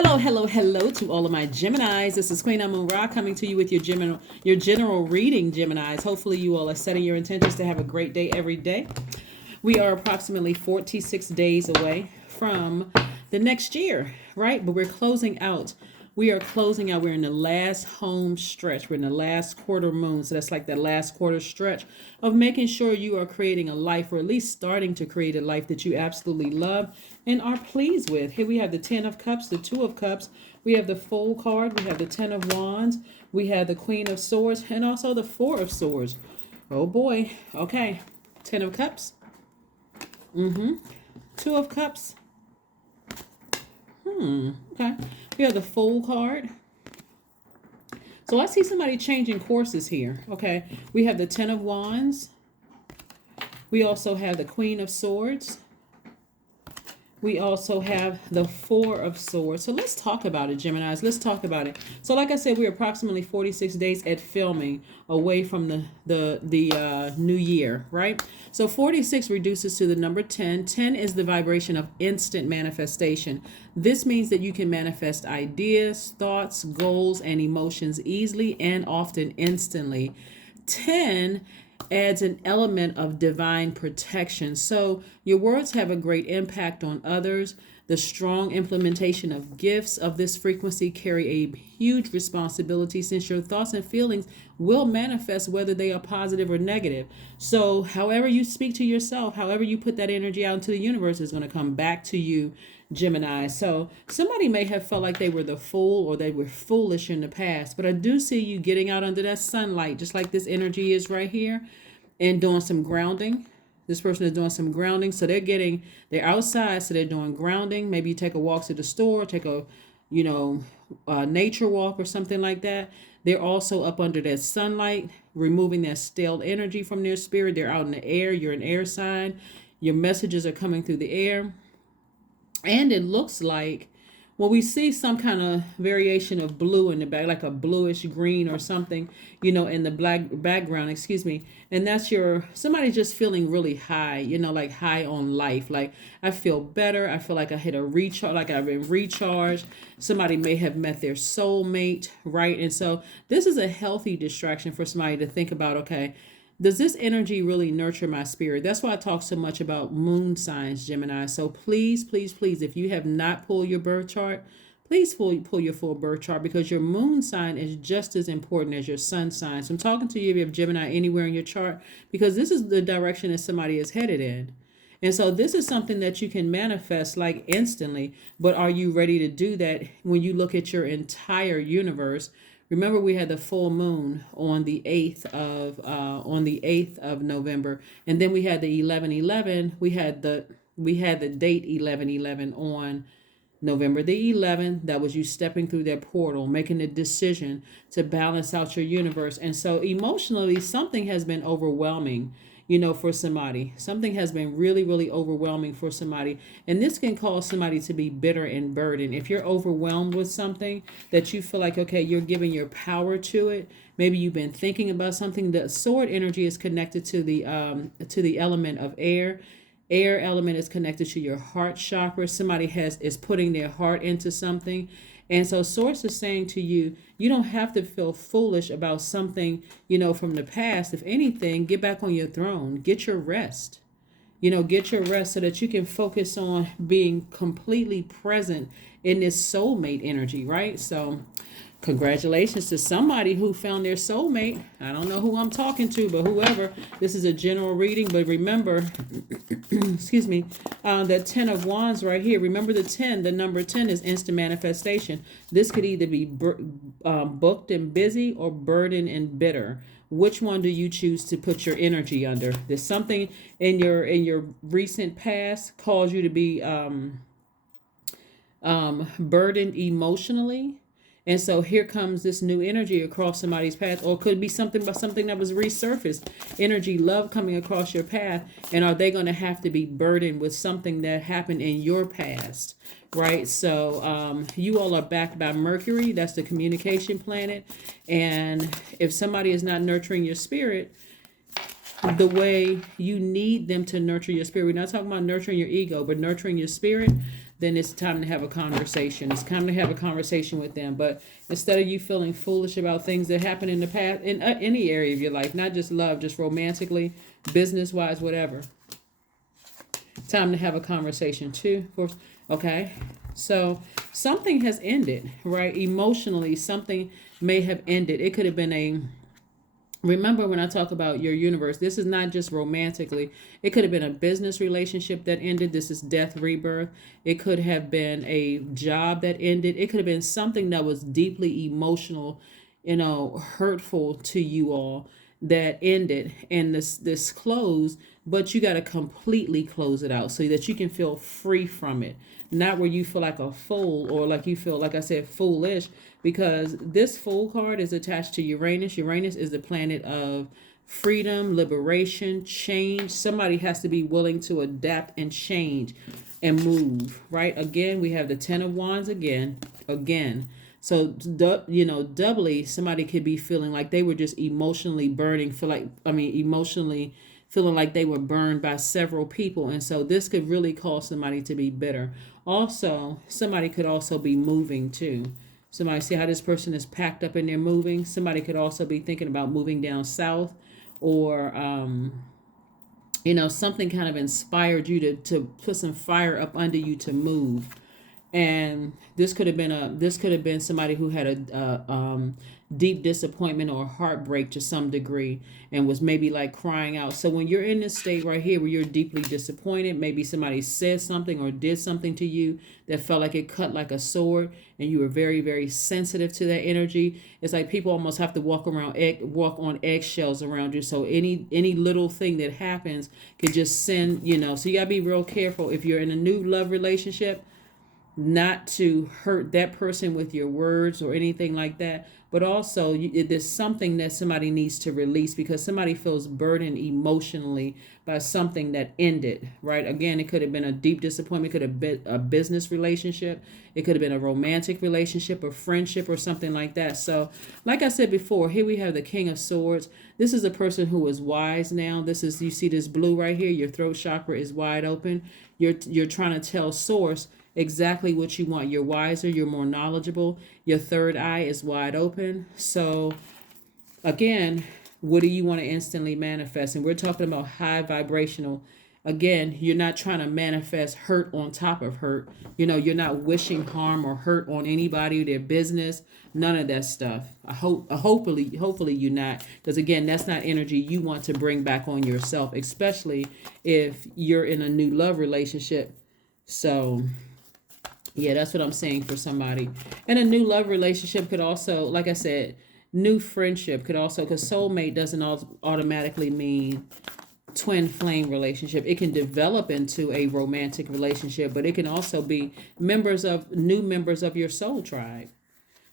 Hello to all of my Geminis. This is Queen Amun Ra coming to you with your general reading, Geminis. Hopefully you all are setting your intentions to have a great day every day. We are approximately 46 days away from the next year, right? But we're closing out. We are closing out. We're in the last home stretch. We're in the last quarter moon. So that's like that last quarter stretch of making sure you are creating a life, or at least starting to create a life that you absolutely love and are pleased with. Here we have the 10 of Cups, the 2 of Cups. We have the Fool card. We have the 10 of Wands. We have the Queen of Swords and also the 4 of Swords. Oh boy. Okay. 10 of Cups. 2 of Cups. Okay. We have the Fool card. So I see somebody changing courses here. Okay. We have the 10 of Wands. We also have the Queen of Swords. We also have the 4 of Swords. So let's talk about it, Geminis. Let's talk about it. So like I said, we're approximately 46 days at filming away from the new year, right? So 46 reduces to the number 10. 10 is the vibration of instant manifestation. This means that you can manifest ideas, thoughts, goals, and emotions easily and often instantly. 10 adds an element of divine protection. So your words have a great impact on others. The strong implementation of gifts of this frequency carry a huge responsibility, since your thoughts and feelings will manifest whether they are positive or negative. So however you speak to yourself, however you put that energy out into the universe, is going to come back to you, Gemini. So somebody may have felt like they were the fool or they were foolish in the past, but I do see you getting out under that sunlight, just like this energy is right here, and doing some grounding. This person is doing some grounding. So they're outside, so they're doing grounding. Maybe you take a walk to the store, take a nature walk or something like that. They're also up under that sunlight, removing that stale energy from their spirit. They're out in the air. You're an air sign. Your messages are coming through the air. And it looks like, well, we see some kind of variation of blue in the back, like a bluish green or something, in the black background, excuse me. And that's somebody just feeling really high, like high on life. Like, I feel better. I feel like I hit a recharge, like I've been recharged. Somebody may have met their soulmate, right? And so this is a healthy distraction for somebody to think about, okay, does this energy really nurture my spirit? That's why I talk so much about moon signs, Gemini. So please, please, please, if you have not pulled your birth chart, please pull your full birth chart, because your moon sign is just as important as your sun sign. So I'm talking to you if you have Gemini anywhere in your chart, because this is the direction that somebody is headed in. And so this is something that you can manifest like instantly, but are you ready to do that when you look at your entire universe? Remember, we had the full moon on the 8th of November, and then we had the 11/11. We had the date 11/11 on November the 11th. That was you stepping through that portal, making a decision to balance out your universe. And so emotionally, something has been overwhelming, for somebody. Something has been really, really overwhelming for somebody. And this can cause somebody to be bitter and burdened. If you're overwhelmed with something that you feel like, okay, you're giving your power to it. Maybe you've been thinking about something. The sword energy is connected to the element of air. Air element is connected to your heart chakra. Somebody is putting their heart into something. And so Source is saying to you, you don't have to feel foolish about something, from the past. If anything, get back on your throne. Get your rest. Get your rest so that you can focus on being completely present in this soulmate energy, right? So congratulations to somebody who found their soulmate. I don't know who I'm talking to, but whoever. This is a general reading, but remember, excuse me, that 10 of Wands right here. Remember the number 10 is instant manifestation. This could either be booked and busy or burdened and bitter. Which one do you choose to put your energy under? There's something in your recent past caused you to be burdened emotionally. And so here comes this new energy across somebody's path, or it could be something that was resurfaced. Energy, love coming across your path. And are they going to have to be burdened with something that happened in your past? Right? So you all are backed by Mercury. That's the communication planet. And if somebody is not nurturing your spirit the way you need them to nurture your spirit, we're not talking about nurturing your ego, but nurturing your spirit, then it's time to have a conversation. It's time to have a conversation with them. But instead of you feeling foolish about things that happened in the past, in any area of your life, not just love, just romantically, business-wise, whatever. Time to have a conversation too. Okay. So something has ended, right? Emotionally, something may have ended. It could have been remember when I talk about your universe, this is not just romantically. It could have been a business relationship that ended. This is death, rebirth. It could have been a job that ended. It could have been something that was deeply emotional, hurtful to you all that ended, and this closed, but you got to completely close it out so that you can feel free from it. Not where you feel like a fool, or like you feel, like I said, foolish, because this Fool card is attached to Uranus. Uranus is the planet of freedom, liberation, change. Somebody has to be willing to adapt and change and move, right? Again, we have the Ten of Wands again. So, doubly, somebody could be feeling like they were just emotionally burning, emotionally feeling like they were burned by several people. And so this could really cause somebody to be bitter. Also, somebody could also be moving too. Somebody, see how this person is packed up and they're moving. Somebody could also be thinking about moving down south, or, something kind of inspired you to put some fire up under you to move. And this could have been somebody who had a deep disappointment or heartbreak to some degree, and was maybe like crying out. So when you're in this state right here where you're deeply disappointed, maybe somebody said something or did something to you that felt like it cut like a sword, and you were very, very sensitive to that energy. It's like people almost have to walk on eggshells around you. So any little thing that happens could just send, so you gotta be real careful if you're in a new love relationship, not to hurt that person with your words or anything like that. But also, there's something that somebody needs to release, because somebody feels burdened emotionally by something that ended, right? Again, it could have been a deep disappointment. It could have been a business relationship. It could have been a romantic relationship or friendship or something like that. So, like I said before, here we have the King of Swords. This is a person who is wise now. You see this blue right here. Your throat chakra is wide open. You're trying to tell Source exactly what you want. You're wiser, you're more knowledgeable. Your third eye is wide open. So again, what do you want to instantly manifest? And we're talking about high vibrational. Again, you're not trying to manifest hurt on top of hurt. You're not wishing harm or hurt on anybody, their business, none of that stuff. Hopefully you're not, because again, that's not energy you want to bring back on yourself, especially if you're in a new love relationship. So yeah, that's what I'm saying for somebody. And a new love relationship could also, like I said, new friendship could also, because soulmate doesn't automatically mean twin flame relationship. It can develop into a romantic relationship, but it can also be new members of your soul tribe.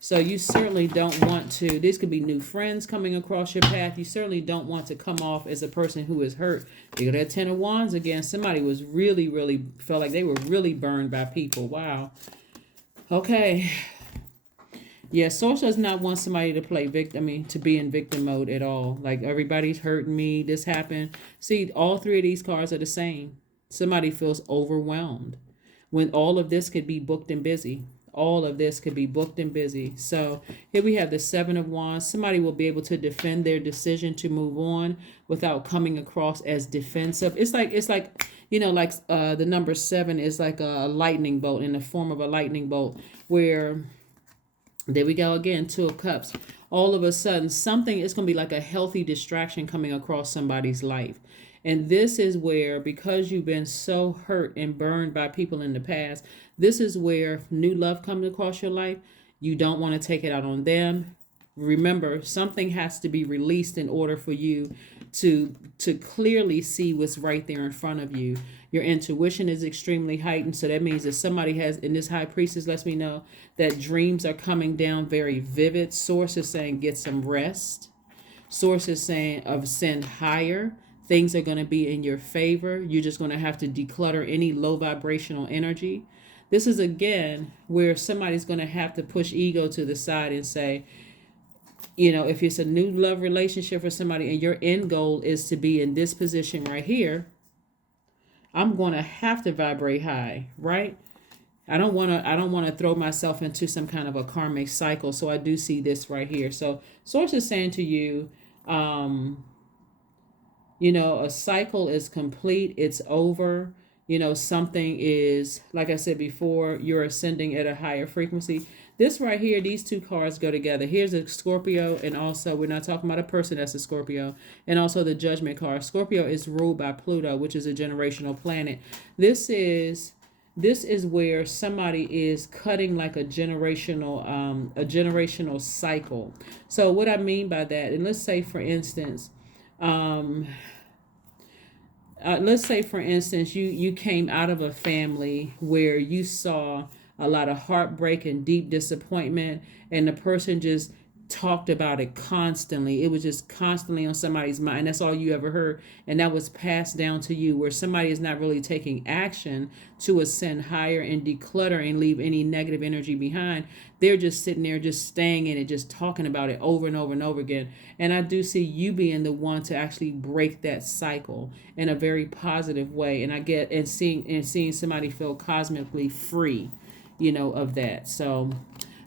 So you certainly don't want to, these could be new friends coming across your path. You certainly don't want to come off as a person who is hurt. You got that Ten of Wands again. Somebody was really, really felt like they were really burned by people. Wow. Okay. Yeah, Source does not want somebody to play victim, to be in victim mode at all. Like, everybody's hurting me, this happened. See, all three of these cards are the same. Somebody feels overwhelmed when all of this could be booked and busy. All of this could be booked and busy. So here we have the Seven of Wands. Somebody will be able to defend their decision to move on without coming across as defensive. It's like the number 7 is like a lightning bolt, in the form of a lightning bolt, where there we go again, Two of Cups. All of a sudden, something is going to be like a healthy distraction coming across somebody's life. And this is where, because you've been so hurt and burned by people in the past, this is where new love comes across your life. You don't want to take it out on them. Remember, something has to be released in order for you to clearly see what's right there in front of you. Your intuition is extremely heightened. So that means that somebody has, in this High Priestess lets me know that dreams are coming down very vivid. Source is saying get some rest. Source is saying ascend higher. Things are going to be in your favor. You're just going to have to declutter any low vibrational energy. This is, again, where somebody's going to have to push ego to the side and say, if it's a new love relationship for somebody and your end goal is to be in this position right here, I'm going to have to vibrate high, right? I don't want to throw myself into some kind of a karmic cycle. So I do see this right here. So source is saying to you, a cycle is complete, it's over. Something is, like I said before, you're ascending at a higher frequency. This right here, these two cards go together. Here's a Scorpio, and also we're not talking about a person that's a Scorpio, and also the Judgment card. Scorpio is ruled by Pluto, which is a generational planet. This is where somebody is cutting like a generational cycle. So what I mean by that, and let's say for instance, you came out of a family where you saw a lot of heartbreak and deep disappointment, and the person just talked about it constantly. It was just constantly on somebody's mind. That's all you ever heard, and that was passed down to you, where somebody is not really taking action to ascend higher and declutter and leave any negative energy behind. They're just sitting there, just staying in it, just talking about it over and over and over again. And I do see you being the one to actually break that cycle in a very positive way. And I get and seeing somebody feel cosmically free, of that. So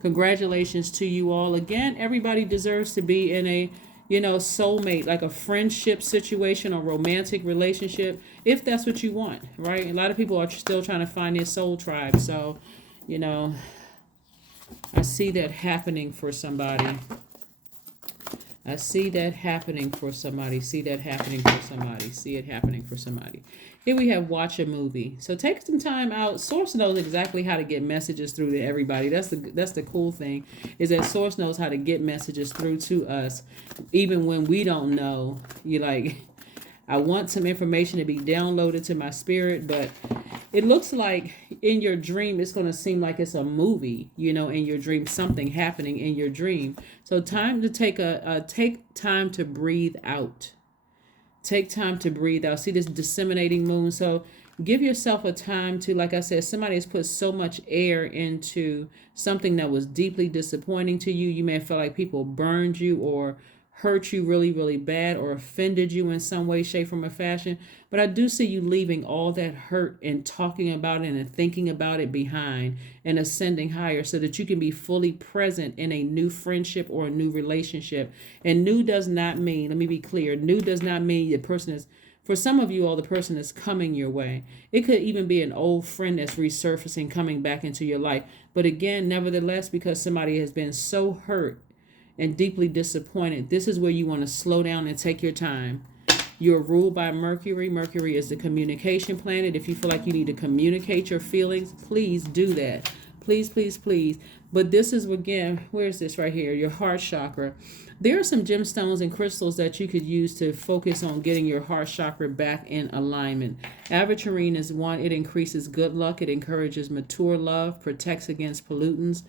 congratulations to you all. Again, everybody deserves to be in a, soulmate, like a friendship situation or romantic relationship, if that's what you want, right? A lot of people are still trying to find their soul tribe. So, I see that happening for somebody. See it happening for somebody. Here we have watch a movie. So take some time out. Source knows exactly how to get messages through to everybody. That's the cool thing, is that Source knows how to get messages through to us, even when we don't know. I want some information to be downloaded to my spirit, but it looks like in your dream, it's going to seem like it's a movie, in your dream, something happening in your dream. So time to take time to breathe out. Take time to breathe out. See this disseminating moon. So give yourself a time to, like I said, somebody has put so much air into something that was deeply disappointing to you. You may feel like people burned you or hurt you really, really bad, or offended you in some way, shape, form, or fashion. But I do see you leaving all that hurt and talking about it and thinking about it behind and ascending higher, so that you can be fully present in a new friendship or a new relationship. And new does not mean, let me be clear, new does not mean the person is, for some of you all, the person is coming your way. It could even be an old friend that's resurfacing, coming back into your life. But again, nevertheless, because somebody has been so hurt and deeply disappointed, this is where you want to slow down and take your time. You're ruled by Mercury. Mercury is the communication planet. If you feel like you need to communicate your feelings, please do that. Please, please, please. But this is, again, where's this right here? Your heart chakra. There are some gemstones and crystals that you could use to focus on getting your heart chakra back in alignment. Aventurine is one. It increases good luck. It encourages mature love, protects against pollutants.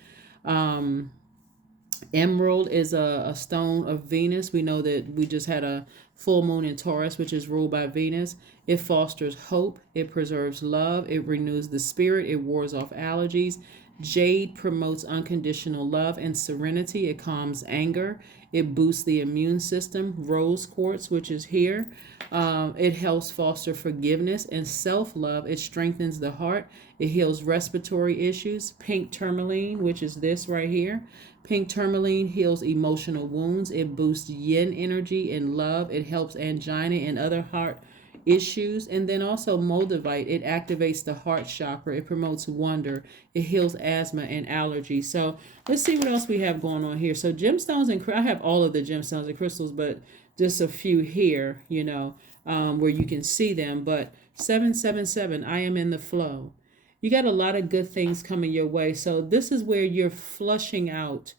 Emerald is a stone of Venus. We know that we just had a full moon in Taurus, which is ruled by Venus. It fosters hope. It preserves love. It renews the spirit. It wards off allergies. Jade promotes unconditional love and serenity. It calms anger. It boosts the immune system. Rose quartz, which is here, it helps foster forgiveness and self-love. It strengthens the heart. It heals respiratory issues. Pink tourmaline, which is this right here. Pink tourmaline heals emotional wounds. It boosts yin energy and love. It helps angina and other heart issues. And then also moldavite, it activates the heart chakra. It promotes wonder. It heals asthma and allergies. So let's see what else we have going on here. So gemstones and I have all of the gemstones and crystals, but just a few here, where you can see them. But 777, I am in the flow. You got a lot of good things coming your way. So this is where you're flushing out.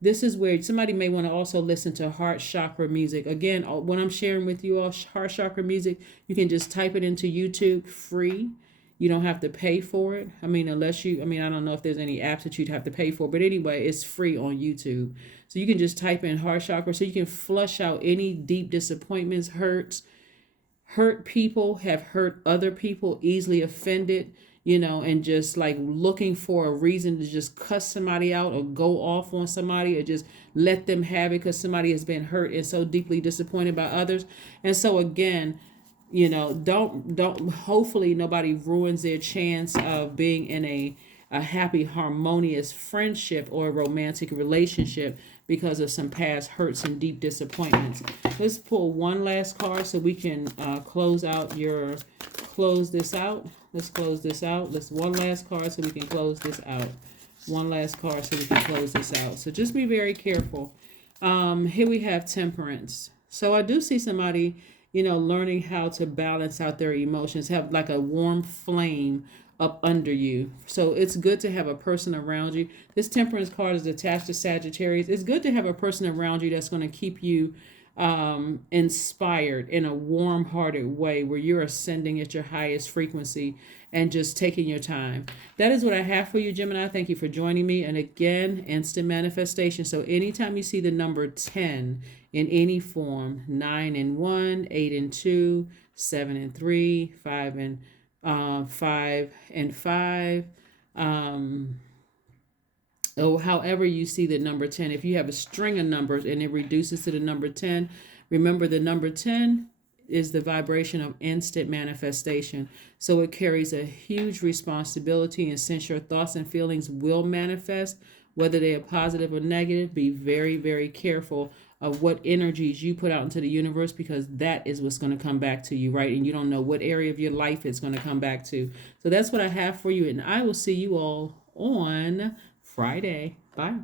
This is where somebody may want to also listen to heart chakra music. Again, when I'm sharing with you all heart chakra music, you can just type it into YouTube free. You don't have to pay for it. I don't know if there's any apps that you'd have to pay for, but anyway, it's free on YouTube. So you can just type in heart chakra, so you can flush out any deep disappointments, hurt people, have hurt other people, easily offended, and just like looking for a reason to just cuss somebody out or go off on somebody or just let them have it because somebody has been hurt and so deeply disappointed by others. And so again, don't hopefully nobody ruins their chance of being in a a happy, harmonious friendship or a romantic relationship because of some past hurts and deep disappointments. Let's pull one last card so we can close this out. Let's close this out. Let's one last card so we can close this out. One last card so we can close this out. So just be very careful. Here we have Temperance. So I do see somebody, learning how to balance out their emotions, have like a warm flame up under you. So it's good to have a person around you. This Temperance card is attached to Sagittarius. It's good to have a person around you that's going to keep you inspired in a warm-hearted way where you're ascending at your highest frequency and just taking your time. That is what I have for you, Gemini. Thank you for joining me. And again, instant manifestation. So anytime you see the number 10 in any form, 9 and 1, 8 and 2, 7 and 3, 5 and 5, however you see the number 10, if you have a string of numbers and it reduces to the number 10, remember the number 10 is the vibration of instant manifestation. So it carries a huge responsibility, and since your thoughts and feelings will manifest, whether they are positive or negative, be very, very careful of what energies you put out into the universe, because that is what's going to come back to you, right? And you don't know what area of your life it's going to come back to. So that's what I have for you, and I will see you all on Friday. Bye.